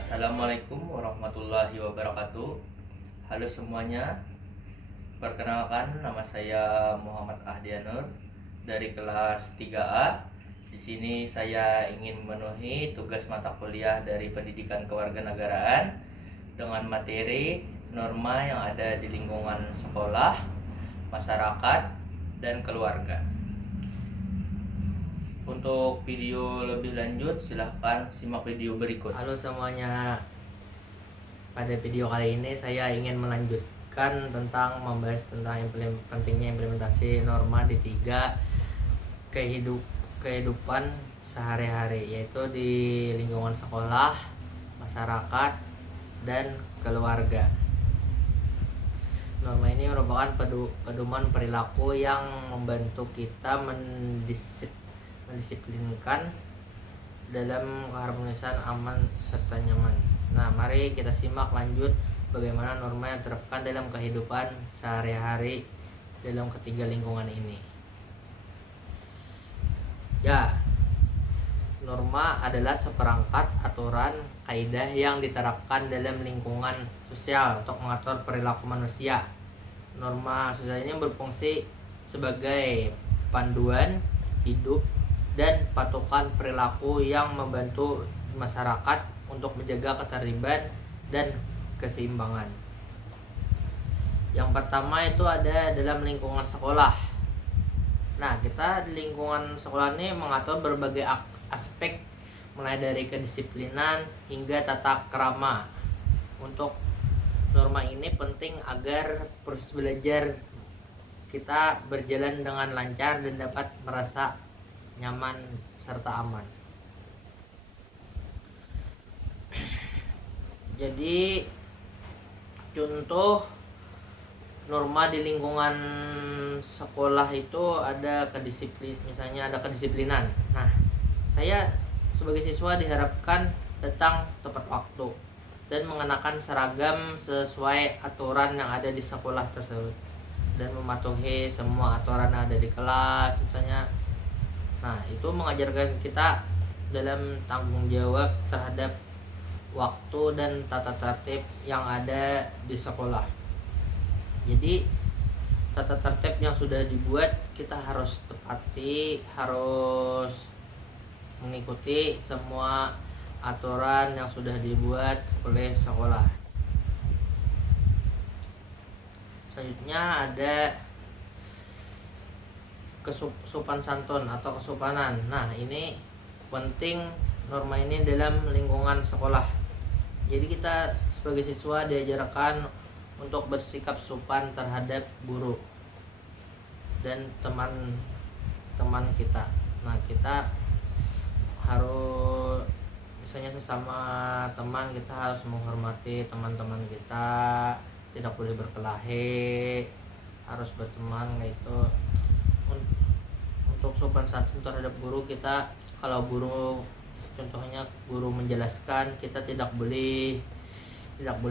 Assalamualaikum warahmatullahi wabarakatuh. Halo semuanya. Perkenalkan, nama saya Muhammad Ahdianur dari kelas 3A. Di sini saya ingin memenuhi tugas mata kuliah dari Pendidikan Kewarganegaraan dengan materi norma yang ada di lingkungan sekolah, masyarakat, dan keluarga. Untuk video lebih lanjut silahkan simak video berikut. Halo semuanya, pada video kali ini saya ingin melanjutkan tentang membahas tentang pentingnya implementasi norma di tiga kehidupan sehari-hari, yaitu di lingkungan sekolah, masyarakat, dan keluarga. Norma ini merupakan pedoman perilaku yang membantu kita mendisiplinkan dalam keharmonisan aman serta nyaman. Nah, mari kita simak lanjut bagaimana norma yang terapkan dalam kehidupan sehari-hari dalam ketiga lingkungan ini. Ya, norma adalah seperangkat aturan kaidah yang diterapkan dalam lingkungan sosial untuk mengatur perilaku manusia. Norma sosial ini berfungsi sebagai panduan hidup dan patokan perilaku yang membantu masyarakat untuk menjaga ketertiban dan keseimbangan. Yang pertama itu ada dalam lingkungan sekolah. Nah, kita di lingkungan sekolah ini mengatur berbagai aspek, mulai dari kedisiplinan hingga tata krama. Untuk norma ini penting agar proses belajar kita berjalan dengan lancar dan dapat merasa nyaman serta aman. Jadi contoh norma di lingkungan sekolah itu ada misalnya ada kedisiplinan. Nah, saya sebagai siswa diharapkan datang tepat waktu dan mengenakan seragam sesuai aturan yang ada di sekolah tersebut dan mematuhi semua aturan yang ada di kelas misalnya. Nah, itu mengajarkan kita dalam tanggung jawab terhadap waktu dan tata tertib yang ada di sekolah. Jadi tata tertib yang sudah dibuat kita harus tepati, harus mengikuti semua aturan yang sudah dibuat oleh sekolah. Selanjutnya ada kesopan santun atau kesopanan. Nah, ini penting norma ini dalam lingkungan sekolah. Jadi kita sebagai siswa diajarkan untuk bersikap sopan terhadap guru dan teman-teman kita. Nah, kita harus misalnya sesama teman kita harus menghormati teman-teman kita, tidak boleh berkelahi, harus berteman gitu. Untuk sopan santun terhadap guru, kita kalau guru contohnya guru menjelaskan, kita tidak boleh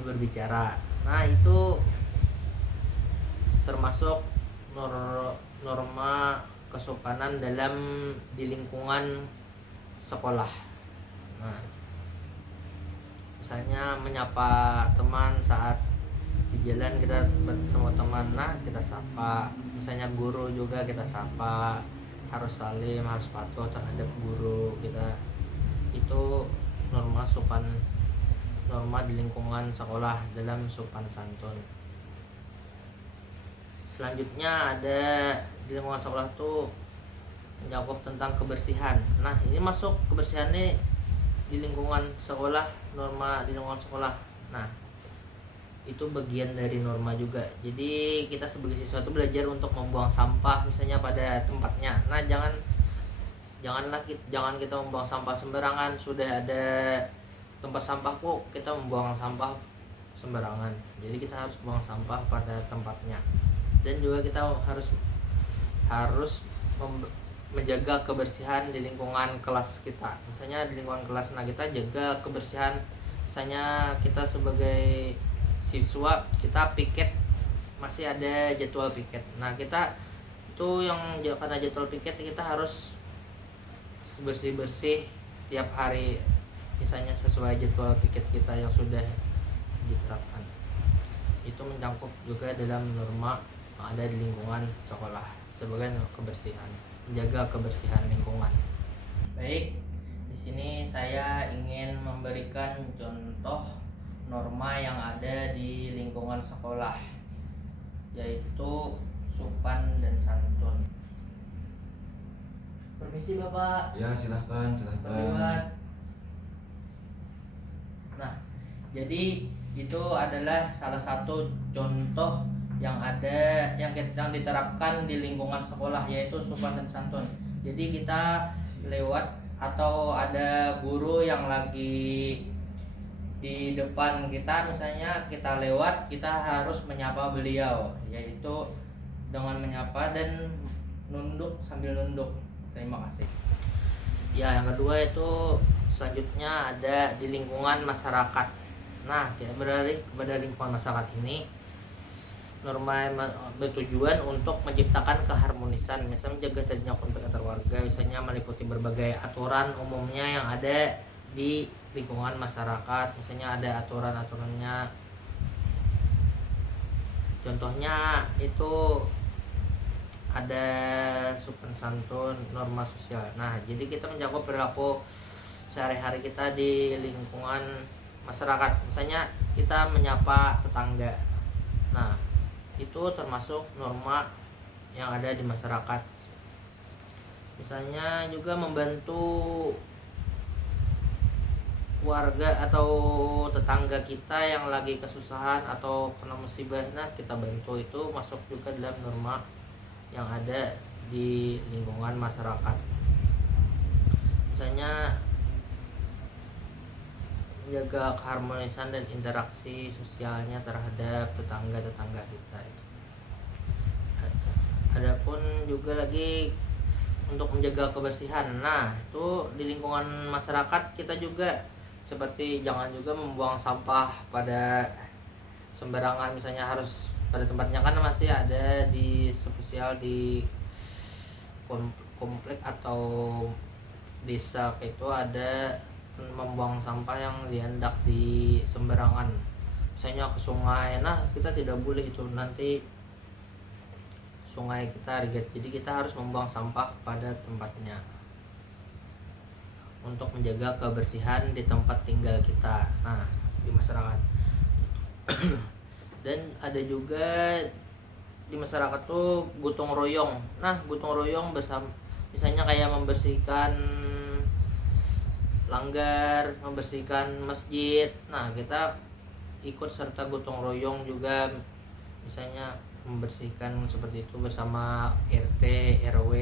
berbicara. Nah, itu termasuk norma kesopanan dalam di lingkungan sekolah. Nah, misalnya menyapa teman saat di jalan, kita bertemu teman, nah kita sapa. Misalnya guru juga kita sapa, harus salim, harus patuh terhadap guru kita. Itu norma di lingkungan sekolah dalam sopan santun. Selanjutnya ada di lingkungan sekolah tuh mencakup tentang kebersihan. Nah, ini masuk kebersihan nih di lingkungan sekolah, norma di lingkungan sekolah. Nah, itu bagian dari norma juga. Jadi kita sebagai siswa itu belajar untuk membuang sampah misalnya pada tempatnya. Nah, jangan kita membuang sampah sembarangan. Sudah ada tempat sampah kok kita membuang sampah sembarangan. Jadi kita harus buang sampah pada tempatnya. Dan juga kita harus menjaga kebersihan di lingkungan kelas kita. Misalnya di lingkungan kelas, nah kita jaga kebersihan. Misalnya kita sebagai siswa, kita piket, masih ada jadwal piket. Nah, kita itu yang karena jadwal piket kita harus bersih-bersih tiap hari misalnya sesuai jadwal piket kita yang sudah diterapkan. Itu mencakup juga dalam norma yang ada di lingkungan sekolah sebagai kebersihan, menjaga kebersihan lingkungan. Baik, di sini saya ingin memberikan contoh norma yang ada di lingkungan sekolah, yaitu sopan dan santun. Permisi Bapak. Ya, silahkan. Terlibat. Nah, jadi itu adalah salah satu contoh yang ada yang diterapkan di lingkungan sekolah, yaitu sopan dan santun. Jadi kita lewat atau ada guru yang lagi di depan kita, misalnya kita lewat, kita harus menyapa beliau, yaitu dengan menyapa dan nunduk sambil nunduk. Terima kasih. Ya, yang kedua itu selanjutnya ada di lingkungan masyarakat. Nah, kita beralih kepada lingkungan masyarakat ini. Norma bertujuan untuk menciptakan keharmonisan, misalnya menjaga terjadinya konflik antar warga, misalnya meliputi berbagai aturan umumnya yang ada di lingkungan masyarakat. Misalnya ada aturan-aturannya, contohnya itu ada sopan santun, norma sosial. Nah, jadi kita mencakup perilaku sehari-hari kita di lingkungan masyarakat. Misalnya kita menyapa tetangga. Nah, itu termasuk norma yang ada di masyarakat. Misalnya juga membantu warga atau tetangga kita yang lagi kesusahan atau kena musibah, nah kita bantu, itu masuk juga dalam norma yang ada di lingkungan masyarakat. Misalnya menjaga keharmonisan dan interaksi sosialnya terhadap tetangga-tetangga kita. Adapun juga lagi untuk menjaga kebersihan. Nah, itu di lingkungan masyarakat kita juga seperti jangan juga membuang sampah pada sembarangan, misalnya harus pada tempatnya, kan masih ada di spesial di komplek atau desa itu ada membuang sampah yang dihendak di sembarangan, misalnya ke sungai. Nah, kita tidak boleh itu, nanti sungai kita riget. Jadi kita harus membuang sampah pada tempatnya untuk menjaga kebersihan di tempat tinggal kita, nah di masyarakat. Dan ada juga di masyarakat tuh gotong royong. Nah, gotong royong bersama, misalnya kayak membersihkan langgar, membersihkan masjid. Nah, kita ikut serta gotong royong juga, misalnya membersihkan seperti itu bersama RT, RW.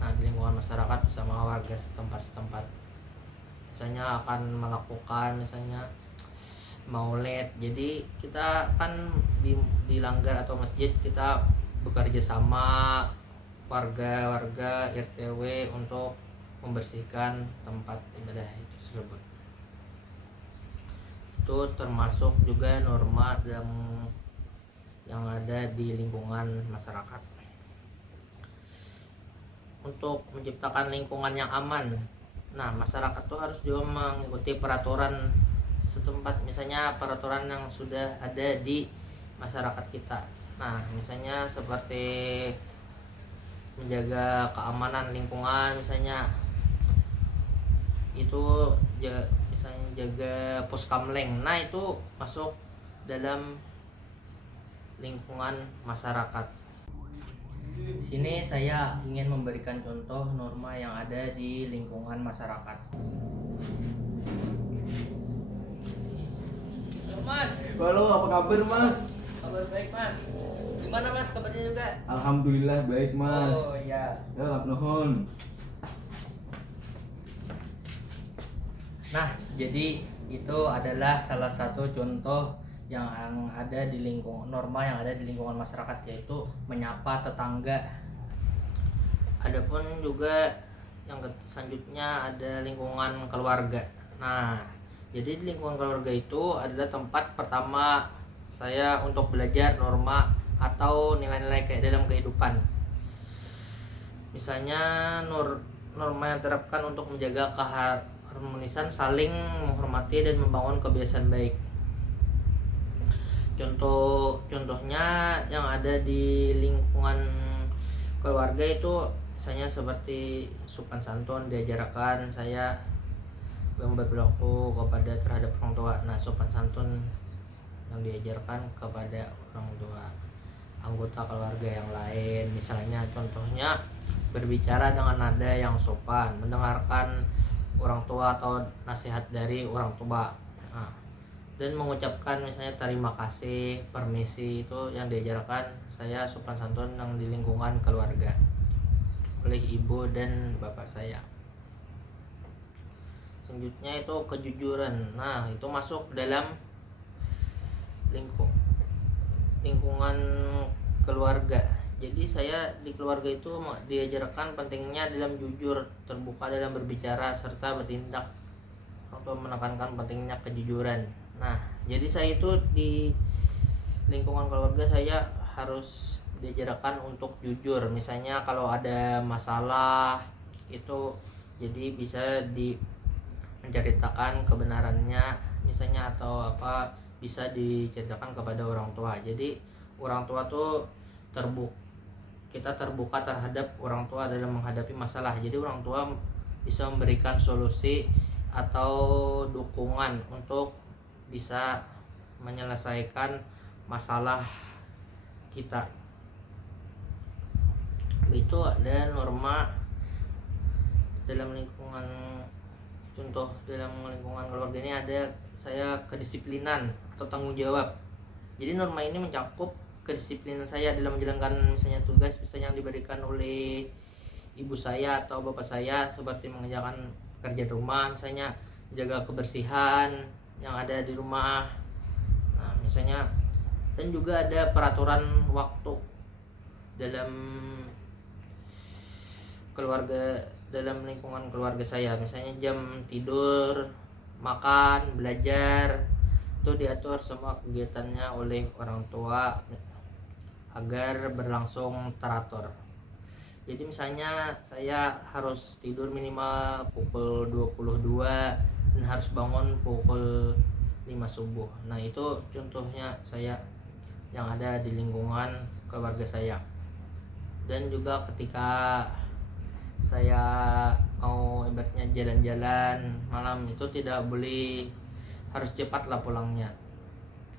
Nah, di lingkungan masyarakat bersama warga setempat-setempat. Misalnya akan melakukan misalnya maulid. Jadi kita kan di langgar atau masjid kita bekerja sama warga-warga RT/RW untuk membersihkan tempat ibadah itu tersebut. Itu termasuk juga norma dalam yang ada di lingkungan masyarakat. Untuk menciptakan lingkungan yang aman, nah masyarakat tuh harus juga mengikuti peraturan setempat, misalnya peraturan yang sudah ada di masyarakat kita. Nah, misalnya seperti menjaga keamanan lingkungan, misalnya itu misalnya jaga poskamleng. Nah, itu masuk dalam lingkungan masyarakat. Di sini saya ingin memberikan contoh norma yang ada di lingkungan masyarakat. Mas, Halo, apa kabar Mas? kabar baik Mas. Gimana Mas kabarnya juga? Alhamdulillah baik Mas. Oh iya. Ya, lap nuhun. Nah, jadi itu adalah salah satu contoh yang ada di norma yang ada di lingkungan masyarakat, yaitu menyapa tetangga. Adapun juga yang selanjutnya ada lingkungan keluarga. Nah, jadi di lingkungan keluarga itu adalah tempat pertama saya untuk belajar norma atau nilai-nilai kayak dalam kehidupan. Misalnya norma yang diterapkan untuk menjaga keharmonisan, saling menghormati dan membangun kebiasaan baik. Contohnya yang ada di lingkungan keluarga itu misalnya seperti sopan santun diajarkan saya yang berperilaku kepada terhadap orang tua. Nah, sopan santun yang diajarkan kepada orang tua, anggota keluarga yang lain, misalnya contohnya berbicara dengan nada yang sopan, mendengarkan orang tua atau nasihat dari orang tua. Nah, dan mengucapkan misalnya terima kasih, permisi, itu yang diajarkan saya sopan santun yang di lingkungan keluarga oleh ibu dan bapak saya. Selanjutnya itu kejujuran. Nah, itu masuk dalam lingkungan keluarga. Jadi saya di keluarga itu diajarkan pentingnya dalam jujur, terbuka dalam berbicara serta bertindak, atau menekankan pentingnya kejujuran. Nah, jadi saya itu di lingkungan keluarga saya harus diajarkan untuk jujur. Misalnya kalau ada masalah itu jadi bisa menceritakan kebenarannya misalnya, atau apa bisa diceritakan kepada orang tua. Jadi orang tua tuh kita terbuka terhadap orang tua dalam menghadapi masalah. Jadi orang tua bisa memberikan solusi atau dukungan untuk bisa menyelesaikan masalah kita. Itu ada norma dalam lingkungan, contoh dalam lingkungan keluarga ini ada saya kedisiplinan atau tanggung jawab. Jadi norma ini mencakup kedisiplinan saya dalam menjalankan misalnya tugas misalnya yang diberikan oleh ibu saya atau bapak saya, seperti mengerjakan kerja rumah, misalnya jaga kebersihan yang ada di rumah. Nah, misalnya, dan juga ada peraturan waktu dalam keluarga, dalam lingkungan keluarga saya, misalnya jam tidur, makan, belajar, itu diatur semua kegiatannya oleh orang tua agar berlangsung teratur. Jadi misalnya saya harus tidur minimal pukul 22 dan harus bangun pukul 5 subuh. Nah, itu contohnya saya yang ada di lingkungan keluarga saya. Dan juga ketika saya mau ibaratnya jalan-jalan malam itu tidak boleh, harus cepat lah pulangnya,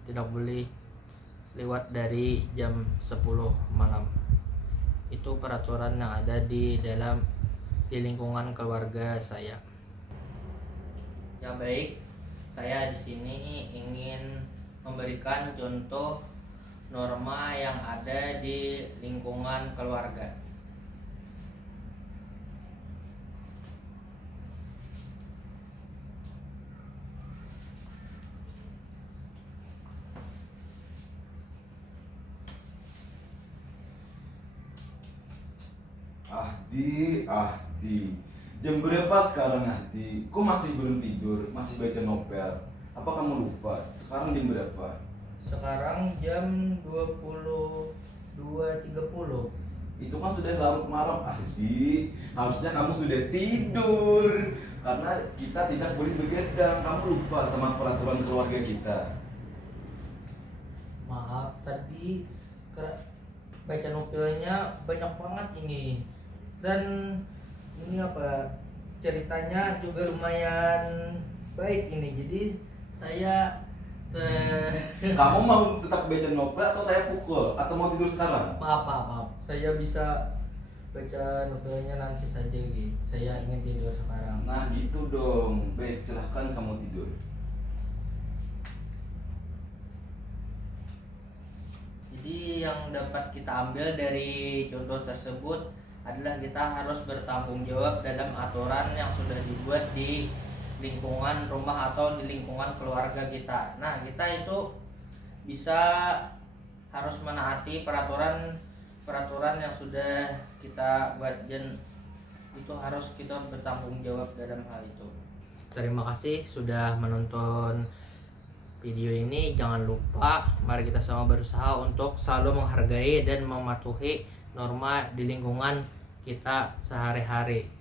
tidak boleh lewat dari jam 10 malam. Itu peraturan yang ada di lingkungan keluarga saya. Ya baik, saya di sini ingin memberikan contoh norma yang ada di lingkungan keluarga. Ahdi, jam berapa sekarang Ahdi? Kok masih belum tidur? Masih baca novel? Apa kamu lupa? Sekarang jam berapa? Sekarang jam 22.30. Itu kan sudah larut malam Ahdi. Harusnya kamu sudah tidur. Karena kita tidak boleh begadang. Kamu lupa sama peraturan keluarga kita. Maaf, tadi baca novelnya banyak banget ini. Dan ini apa, ceritanya juga lumayan baik ini. Jadi saya Kamu mau tetap baca novel atau saya pukul? Atau mau tidur sekarang? maaf. Saya bisa baca novelnya nanti saja gitu. Saya ingin tidur sekarang. Nah gitu dong. Baik, silahkan kamu tidur. Jadi yang dapat kita ambil dari contoh tersebut adalah kita harus bertanggung jawab dalam aturan yang sudah dibuat di lingkungan rumah atau di lingkungan keluarga kita. Nah, kita itu bisa harus menaati peraturan yang sudah kita buat, dan itu harus kita bertanggung jawab dalam hal itu. Terima kasih sudah menonton video ini. Jangan lupa, mari kita sama berusaha untuk selalu menghargai dan mematuhi norma di lingkungan kita sehari-hari.